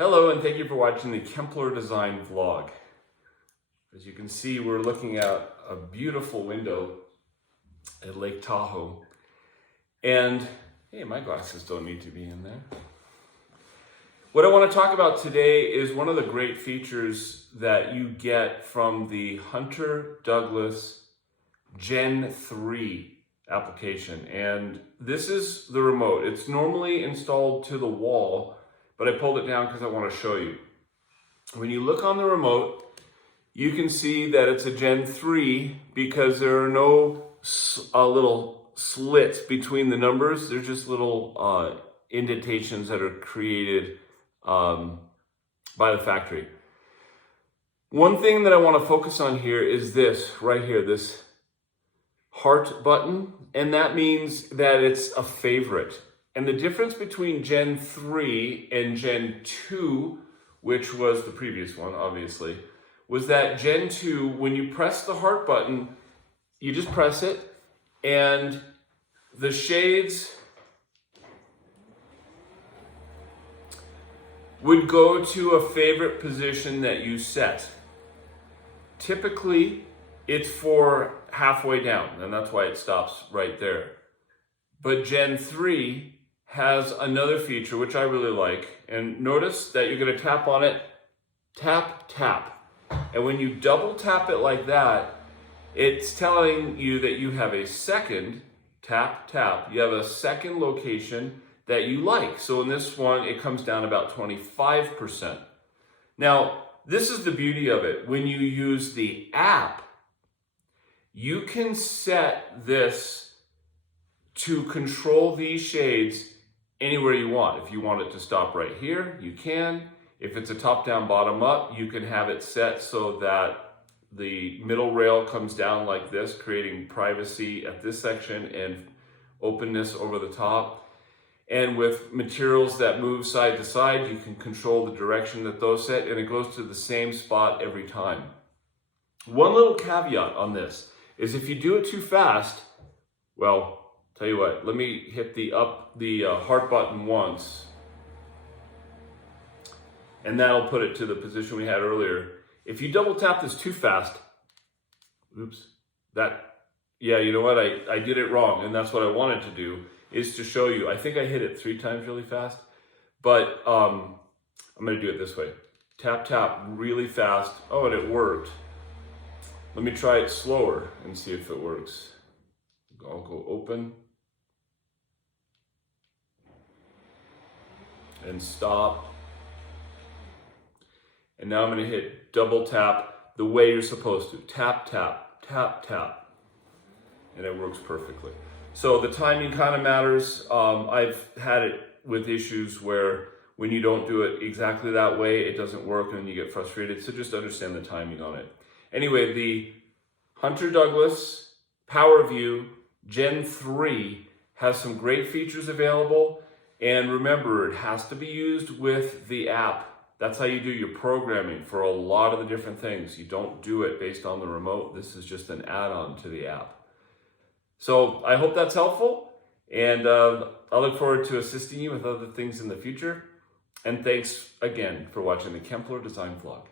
Hello, and thank you for watching the Kempler Design Vlog. As you can see, we're looking at a beautiful window at Lake Tahoe. And hey, my glasses don't need to be in there. What I want to talk about today is one of the great features that you get from the Hunter Douglas Gen 3 application. And this is the remote. It's normally installed to the wall, but I pulled it down because I want to show you. When you look on the remote, you can see that it's a Gen 3 because there are no little slits between the numbers. They're just little indentations that are created by the factory. One thing that I want to focus on here is this right here, this heart button, and that means that it's a favorite. And the difference between Gen 3 and Gen 2, which was the previous one, obviously, was that Gen 2, when you press the heart button, you just press it, and the shades would go to a favorite position that you set. Typically, it's for halfway down, and that's why it stops right there. But Gen 3 has another feature which I really like, and notice that you're going to tap on it, tap, tap. And when you double tap it like that, it's telling you that you have a second, tap, tap, you have a second location that you like. So in this one, it comes down about 25%. Now, this is the beauty of it. When you use the app, you can set this to control these shades anywhere you want. If you want it to stop right here, you can. If it's a top down, bottom up, you can have it set so that the middle rail comes down like this, creating privacy at this section and openness over the top. And with materials that move side to side, you can control the direction that those set, and it goes to the same spot every time. One little caveat on this is if you do it too fast, well, tell you what, let me hit the heart button once, and that'll put it to the position we had earlier. If you double tap this too fast, yeah, you know what, I did it wrong, and that's what I wanted to do, is to show you. I think I hit it 3 times really fast, but I'm gonna do it this way. Tap, tap really fast. Oh, and it worked. Let me try it slower and see if it works. I'll go open and stop. And now I'm going to hit double tap the way you're supposed to. Tap, tap, tap, tap. And it works perfectly. So the timing kind of matters. I've had it with issues where when you don't do it exactly that way, it doesn't work and you get frustrated. So just understand the timing on it. Anyway, the Hunter Douglas PowerView Gen 3 has some great features available. And remember, it has to be used with the app. That's how you do your programming for a lot of the different things. You don't do it based on the remote. This is just an add-on to the app. So I hope that's helpful. And I look forward to assisting you with other things in the future. And thanks again for watching the Kempler Design Vlog.